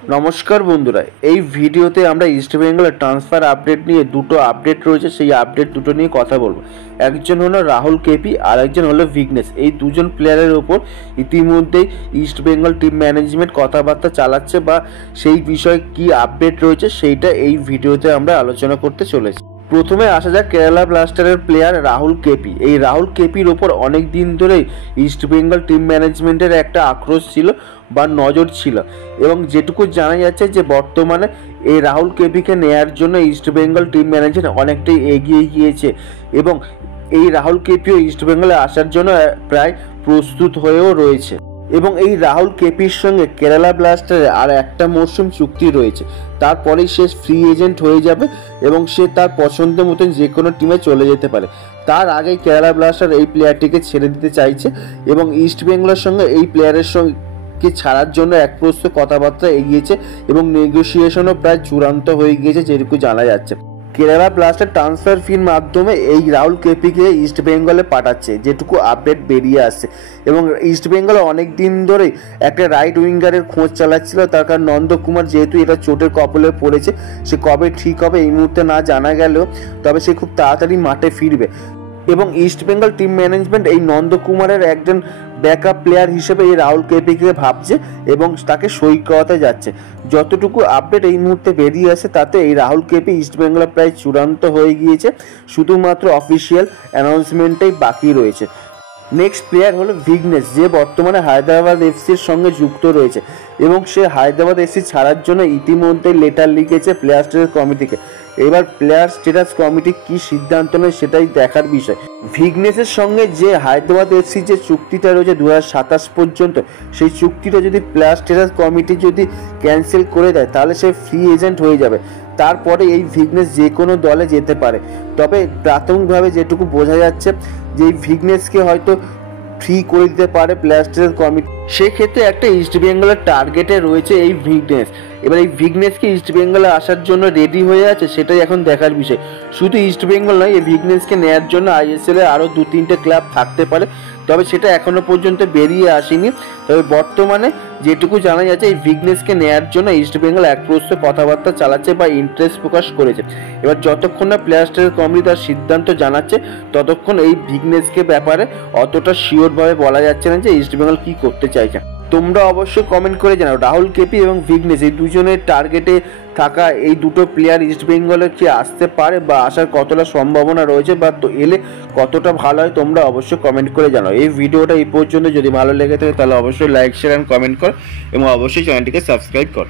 নমস্কার বন্ধুরা, এই ভিডিওতে আমরা ইস্ট বেঙ্গলের ট্রান্সফার আপডেট নিয়ে দুটো আপডেট রয়েছে, সেই আপডেট দুটো নিয়ে কথা বলবো। একজন হলো রাহুল কেপি আর একজন হলো ভিগনেশ। এই দুজন প্লেয়ারের ওপর ইতিমধ্যেই ইস্ট বেঙ্গল টিম ম্যানেজমেন্ট কথাবার্তা চালাচ্ছে বা সেই বিষয়ে কি আপডেট রয়েছে সেইটা এই ভিডিওতে আমরা আলোচনা করতে চলেছি। প্রথমে আসা যাক কেরালা ব্লাস্টারের প্লেয়ার রাহুল কেপি। এই রাহুল কেপির ওপর অনেক দিন ধরেই ইস্ট বেঙ্গল টিম ম্যানেজমেন্টের একটা আক্রোশ ছিল বা নজর ছিল, এবং যেটুকু জানা যাচ্ছে যে বর্তমানে এই রাহুল কেপিকে নেয়ার জন্য ইস্ট বেঙ্গল টিম ম্যানেজমেন্ট অনেকটাই এগিয়ে গিয়েছে এবং এই রাহুল কেপিও ইস্ট বেঙ্গলে আসার জন্য প্রায় প্রস্তুত হয়েও রয়েছে। এবং এই রাহুল কেপির সঙ্গে কেরালা ব্লাস্টারের আর একটা মরশুম চুক্তি রয়েছে, তারপরেই সে ফ্রি এজেন্ট হয়ে যাবে এবং সে তার পছন্দ মতন যে কোনো টিমে চলে যেতে পারে। তার আগেই কেরালা ব্লাস্টার এই প্লেয়ারটিকে ছেড়ে দিতে চাইছে এবং ইস্ট বেঙ্গলের সঙ্গে এই প্লেয়ারের সঙ্গে ছাড়ার জন্য এক প্রস্তুত কথাবার্তা এগিয়েছে এবং নেগোসিয়েশনও প্রায় চূড়ান্ত হয়ে গিয়েছে যেটুকু জানা যাচ্ছে। কেরালা ব্লাস্টার ট্রান্সফার ফির মাধ্যমে এই রাহুল কেপিকে ইস্ট বেঙ্গলে পাঠাচ্ছে যেটুকু আপডেট বেরিয়ে আসছে। এবং ইস্ট বেঙ্গলে অনেক দিন ধরেই একটা রাইট উইঙ্গারের খোঁজ চালাচ্ছিল, তার কারণ নন্দকুমার যেহেতু এটা চোটের কবলে পড়েছে, সে কবে ঠিক হবে এই মুহূর্তে না জানা গেলেও তবে সে খুব তাড়াতাড়ি মাঠে ফিরবে। এবং ইস্ট বেঙ্গল টিম ম্যানেজমেন্ট এই নন্দকুমারের একজন ব্যাকআপ প্লেয়ার হিসেবে এই রাহুল কেপিকে ভাবছে এবং তাকে সই করাতে যাচ্ছে। যতটুকু আপডেট এই মুহূর্তে বেরিয়ে আসে তাতে এই রাহুল কেপি ইস্ট বেঙ্গলে প্রায় চূড়ান্ত হয়ে গিয়েছে, শুধুমাত্র অফিসিয়াল অ্যানাউন্সমেন্টেই বাকি রয়েছে। নেক্সট প্লেয়ার হলো ভিগনেশ, যে বর্তমানে হায়দ্রাবাদ এফসির সঙ্গে যুক্ত রয়েছে এবং সে হায়দ্রাবাদ এফসি ছাড়ার জন্য ইতিমধ্যে লেটার লিখেছে প্লেয়ার স্ট্যাটাস কমিটিকে। এবার প্লেয়ার স্ট্যাটাস কমিটি কি সিদ্ধান্ত নেয় সেটাই দেখার বিষয়। ভিগনেশের সঙ্গে যে হায়দ্রাবাদ এফসি যে চুক্তিটা রয়েছে 2027 পর্যন্ত, সেই চুক্তিটা যদি প্লেয়ার স্ট্যাটাস কমিটি যদি ক্যান্সেল করে দেয় তাহলে সে ফ্রি এজেন্ট হয়ে যাবে। তারপরে এই ভিগনেশ যে কোনো দলে যেতে পারে, তবে প্রাথমিকভাবে যেটুকু বোঝা যাচ্ছে যে এই ভিগনেশকে হয়তো ফ্রি করে দিতে পারে প্লেয়ার স্ট্যাটাস কমিটি। সেক্ষেত্রে একটা ইস্ট বেঙ্গলের টার্গেটে রয়েছে এই ভিগনেশ। এবার এই ভিগনেশকে ইস্ট বেঙ্গলে আসার জন্য রেডি হয়ে আছে সেটাই এখন দেখার বিষয়। শুধু ইস্ট বেঙ্গল নয়, এই ভিগনেশকে নেওয়ার জন্য আইএসএল এর আরও 2-3টে ক্লাব থাকতে পারে, তবে সেটা এখনো পর্যন্ত বেরিয়ে আসেনি। তবে বর্তমানে যেটুকু জানা যাচ্ছে এই ভিগনেশকে নেওয়ার জন্য ইস্ট বেঙ্গল এক প্রস্তুত কথাবার্তা চালাচ্ছে বা ইন্টারেস্ট প্রকাশ করেছে। এবার যতক্ষণ না প্লেয়ার স্ট্যাটাস কমিটি তার সিদ্ধান্ত জানাচ্ছে ততক্ষণ এই ভিগনেশকে ব্যাপারে অতটা শিওরভাবে বলা যাচ্ছে না যে ইস্ট বেঙ্গল কী করতে চাইছে। তোমরা অবশ্যই কমেন্ট করে জানাও রাহুল কেপি এবং ভিগনেশ এই দুজনের টার্গেটে থাকা এই দুটো প্লেয়ার ইস্ট বেঙ্গলে কি আসতে পারে বা আসার কতটা সম্ভাবনা রয়েছে বা তো এলে কতটা ভালো হয়, তোমরা অবশ্যই কমেন্ট করে জানাও। এই ভিডিওটা এই পর্যন্ত যদি ভালো লেগে থাকে তাহলে অবশ্যই লাইক শেয়ার অ্যান্ড কমেন্ট কর এবং অবশ্যই চ্যানেলটিকে সাবস্ক্রাইব কর।